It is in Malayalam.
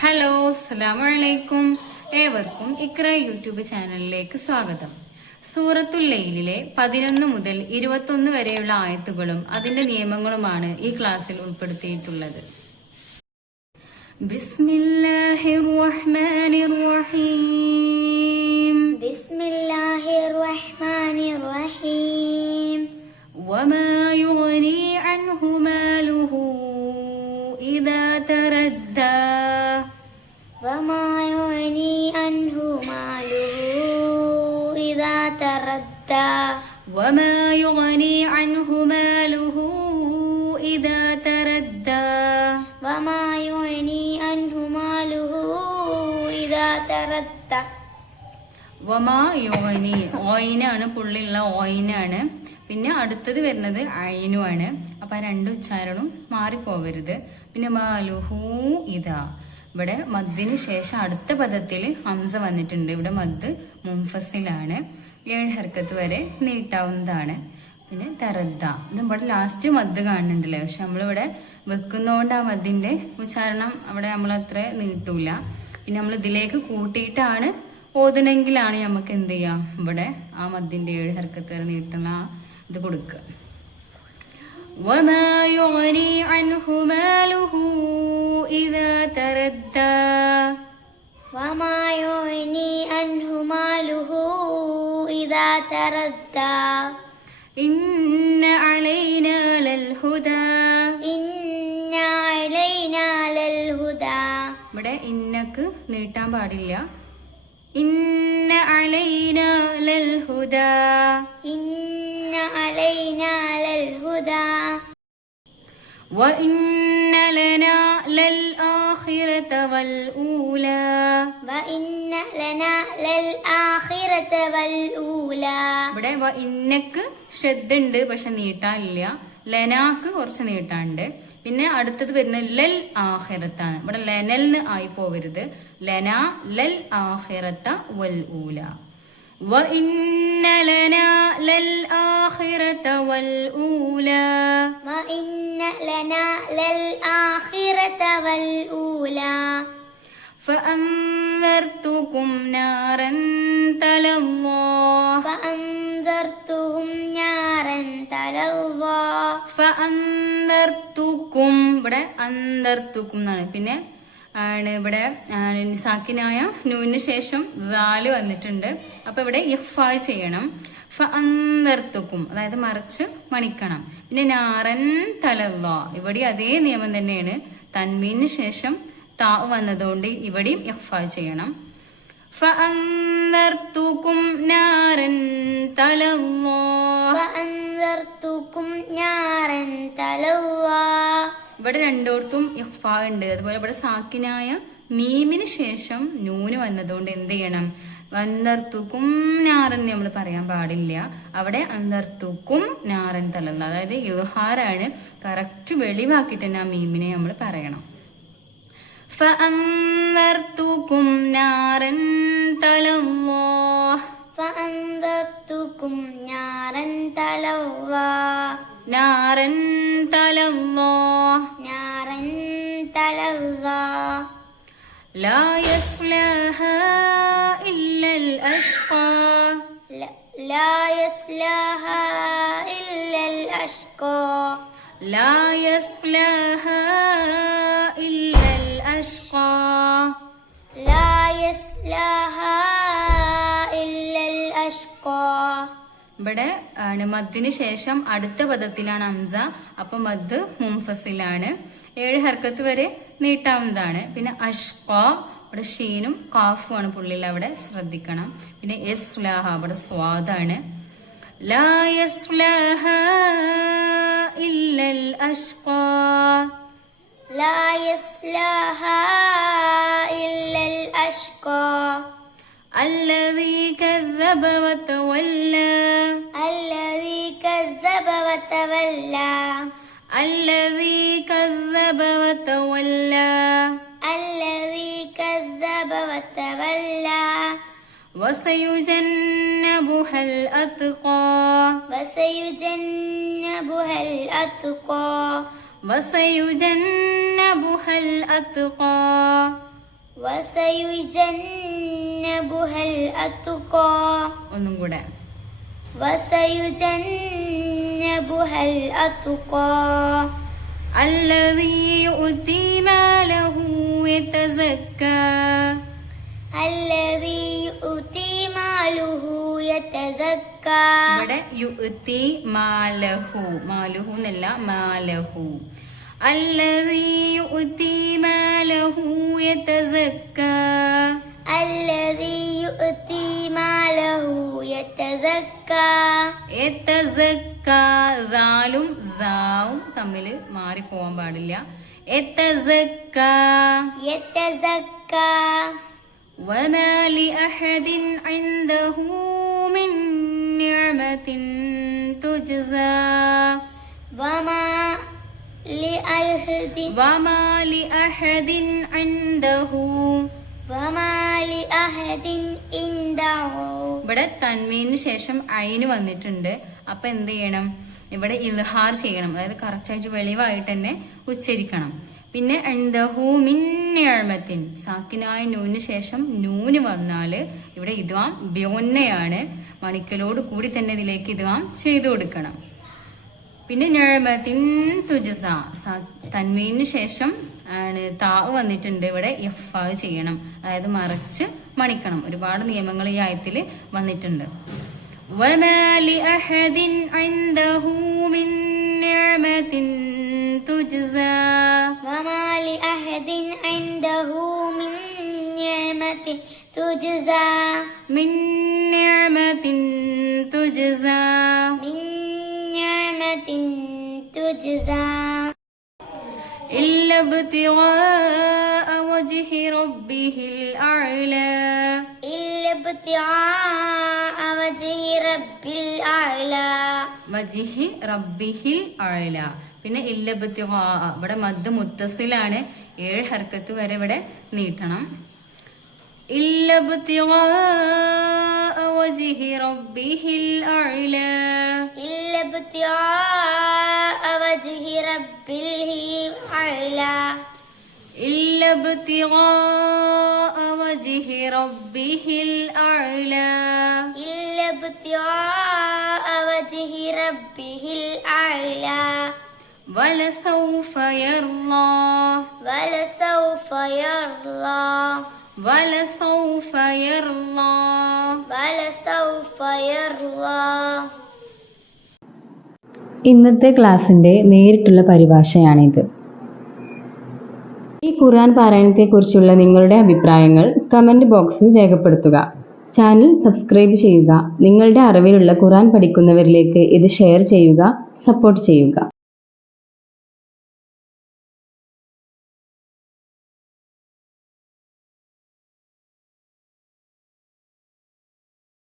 ഹലോ, അസ്സലാമു അലൈക്കും. ഏവർക്കും ഇക്ര യൂട്യൂബ് ചാനലിലേക്ക് സ്വാഗതം. സൂറത്തുൽ ലൈലിലെ 11 മുതൽ 21 വരെയുള്ള ആയത്തുകളും അതിന്റെ നിയമങ്ങളുമാണ് ഈ ക്ലാസ്സിൽ ഉൾപ്പെടുത്തിയിട്ടുള്ളത്. ബിസ്മില്ലാഹിർ റഹ്മാനിർ റഹീം. ബിസ്മില്ലാഹിർ റഹ്മാനിർ റഹീം. വമാ യുഗ്നി അൻഹു മാലുഹു ഇദാ തറദ്ദാ. വമാ യുഗ്നി അൻഹു മാലുഹു ഇദാ തറദ്ദാ. വമാ യുഗ്നി അൻഹു മാലുഹു ഇദാ തറദ്ദാ. വമാ യുഗ്നി അൻഹു മാലുഹു ഇദാ തറദ്ദാ. വമാ യുഗ്നി, ഓയിനാണ്, പുള്ളിയുള്ള ഓയിനാണ്. പിന്നെ അടുത്തത് വരുന്നത് ഐനുമാണ്. അപ്പൊ ആ രണ്ട് ഉച്ചാരണവും മാറിപ്പോവരുത്. പിന്നെ മാലുഹു ഇതാ, ഇവിടെ മദ്ദിന് ശേഷം അടുത്ത പദത്തിൽ ഹംസ വന്നിട്ടുണ്ട്. ഇവിടെ മദ് മുൻഫസിലാണ്, 7 ഹർക്കത്ത് വരെ നീട്ടാവുന്നതാണ്. പിന്നെ തറദ്ദ, ഇത് ഇവിടെ ലാസ്റ്റ് മദ് കാണുന്നുണ്ടല്ലേ, പക്ഷെ നമ്മളിവിടെ വെക്കുന്നതുകൊണ്ട് ആ മദ്ദിന്റെ ഉച്ചാരണം അവിടെ നമ്മളത്ര നീട്ടൂല. പിന്നെ നമ്മൾ ഇതിലേക്ക് കൂട്ടിയിട്ടാണ് ഓതുനെങ്കിലാണ് നമുക്ക് എന്ത് ചെയ്യാം, ഇവിടെ ആ മദ്ദിന്റെ 7 ഹർക്കത്ത് വരെ നീട്ടണ ഇത് കൊടുക്കുക. وما يغني عنه ماله إذا تردى. വമാ യുഗ്നി അൻഹു മാലുഹു ഇദാ തറദ്ദാ. إن علينا للهدى. ഇന്ന അലൈനാ ലൽഹുദാ. ഇവിടെ ഇന്നക്ക് നീട്ടാൻ പാടില്ല. ഇന്ന അലൈന ലൽഹുദാ. ഇന്ന അലൈനാ ലൽഹുദാ. وإن لنا للآخرة والأولى. വഇന്ന ലനാ ലൽആഖിറത വൽഊലാ. ഇവിടെ ഇന്നക്ക് ഷദ്ദുണ്ട്, പക്ഷെ നീട്ടാനില്ല. ലനാക്ക് കുറച്ച് നീട്ടാണ്ട്. പിന്നെ അടുത്തത് വരുന്നത് ലൽ ആഖിറത്താണ്. ഇവിടെ ലനൽന്ന് ആയി പോവരുത്. ലന ലൽ ആഖിറത വൽ ഊല. وإن لنا للآخرة والأولى. വഇന്ന ലനാ ലൽആഖിറത വൽഊലാ. فأنذرتكم نارا تلظى. ഫഅൻദർതുഹും നാരൻ തലവാ. ഫഅൻദർതുക്കും, ഇവിടെ അന്തർത്തുക്കും എന്നാണ്. പിന്നെ ആണ് ഇവിടെ സാക്കിനായ നൂന് ശേഷം വാല് വന്നിട്ടുണ്ട്. അപ്പൊ ഇവിടെ ഇഫ്ഫായ് ചെയ്യണം. ഫഅൻദർതുക്കും, അതായത് മറിച്ച് മണിക്കണം. പിന്നെ നാറൻ തലവ, ഇവിടെ അതേ നിയമം തന്നെയാണ്. തൻവീന് ശേഷം താ വന്നതുകൊണ്ട് ഇവിടെയും ഇഫ്ഫായ് ചെയ്യണം. ഫഅൻദർതുക്കും നാരൻ തലവ. ഫഅൻദർതുക്കും നാരൻ തലവാ. ഇവിടെ രണ്ടോടത്തും ഇഫ്ഫാ ഉണ്ട്. അതുപോലെ ഇവിടെ സാക്കിനായ മീമിന് ശേഷം നൂന് വന്നതുകൊണ്ട് എന്ത് ചെയ്യണം, അന്തർത്തുക്കും നാറൻ നമ്മൾ പറയാൻ പാടില്ല. അവിടെ അന്തർത്തുക്കും നാറൻ തലല്ല, അതായത് യുഹാറാണ്. കറക്റ്റ് വെളിവാക്കിയിട്ട് തന്നെ ആ മീമിനെ നമ്മൾ പറയണം. ഫഅൻദർതുക്കും നാറൻ തലവാ. ഫഅൻദർതുക്കും നാരൻ തലവാ. നാറൻ തലവാ. നാരൻ തലവാ. لا يصلها إلا الأشقى. لا يصلها إلا الأشقى. لا يصلها إلا الأشقى. لا يصلها إلا الأشقى. ഇവിടെ ആണ് മദ്ദിന് ശേഷം അടുത്ത പദത്തിലാണ് ഹംസ. അപ്പൊ മദ് മുൻഫസിലാണ്, 7 ഹർക്കത്ത് വരെ നീട്ടാവുന്നതാണ്. പിന്നെ അഷ്ഖ, ഇവിടെ ഷീനും കാഫും ആണ് പുള്ളിയിൽ, അവിടെ ശ്രദ്ധിക്കണം. പിന്നെ യസ്ലഹ, ഇവിടെ സ്വാദാണ്. ലാ യസ്ലഹ ഇല്ലൽ അഷ്ഖാ. لا يصلها إلا الأشقى. الذي كذب وتولى. الذي كذب وتولى. الذي كذب وتولى. الذي كذب وتولى. وسيجنبها الأتقى. وسيجنبها الأتقى. وسيجنبها الأتقى. وسيجنبها الأتقى ഒന്നും കൂടെ. وسيجنبها الأتقى الذي يؤتي ماله يتزكى الذي يؤتي ماله يتزكى ഇവിടെ യുഅ്തി മാലഹു, മാലുഹു എന്നല്ല മാലഹു. الذي يؤتي ماله يتزكى الذي يؤتي ماله يتزكى യതസക്കാ, ദാലും സാവും തമ്മിൽ മാറിപ്പോവാൻ പാടില്ല. യതസക്കാ. يتزكى وما لأحد عنده من نعمة تجزى وما لأحد وما لأحد عنده. وما لأحد عنده ഇവിടെ തൻവീന് ശേഷം ഐന് വന്നിട്ടുണ്ട്. അപ്പൊ എന്ത് ചെയ്യണം? ഇവിടെ ഇൽഹാർ ചെയ്യണം, അതായത് കറക്റ്റായിട്ട് വെളിവായിട്ട് തന്നെ ഉച്ചരിക്കണം. പിന്നെ ഇൻദഹു മിൻ നിഅമത്തിൻ, സാക്കിനായ നൂന് ശേഷം നൂന് വന്നാല് ഇവിടെ ഇദ്ഗാം ബിഗുന്നയാണ്. മണിക്കലോട് കൂടി തന്നെ ഇതിലേക്ക് ഇദ്ഗാം ചെയ്തു കൊടുക്കണം. പിന്നെ നിഅമത്തിൻ തുജ്സ, തൻവീന് ശേഷം ആണ് താ വന്നിട്ടുണ്ട്. ഇവിടെ ഇഫ്ആ ചെയ്യണം, അതായത് മറച്ച് മണിക്കണം. ഒരുപാട് നിയമങ്ങൾ ഈ ആയത്തിൽ വന്നിട്ടുണ്ട്. وما لأحد عنده من نعمة تجزى وما لأحد عنده من نعمة تجزى من نعمة تجزى من نعمة تجزى إلا ابتغاء وجه ربه الأعلى إلا ابتغاء وجه رب الأعلى വജിഹി റബ്ബിഹിൽ അഅല. പിന്നെ ഇല്ലബ്തിഗാ, ഇവിടെ മദ് മുത്തസിലാണ്. 7 ഹർക്കത്ത് വരെ ഇവിടെ നീട്ടണം. ഇല്ലബ്തിഗാ വജിഹി റബ്ബിഹിൽ അഅല. إلا ابتغاء وجه رب الأعلى ഇല്ലബ്തിഗാ വജിഹി റബ്ബിഹിൽ അഅല. إلا ابتغاء وجه ربه الأعلى വലസൗഫ യർളാ ولسوف يرضى വലസൗഫ യർളാ. ولسوف يرضى ഇന്നത്തെ ക്ലാസ്സിൻ്റെ നേരിട്ടുള്ള പരിഭാഷയാണിത്. ഈ ഖുർആൻ പാരായണത്തെക്കുറിച്ചുള്ള നിങ്ങളുടെ അഭിപ്രായങ്ങൾ കമൻറ്റ് ബോക്സിൽ രേഖപ്പെടുത്തുക. ചാനൽ സബ്സ്ക്രൈബ് ചെയ്യുക. നിങ്ങളുടെ അറിവിലുള്ള ഖുർആൻ പഠിക്കുന്നവരിലേക്ക് ഇത് ഷെയർ ചെയ്യുക, സപ്പോർട്ട് ചെയ്യുക.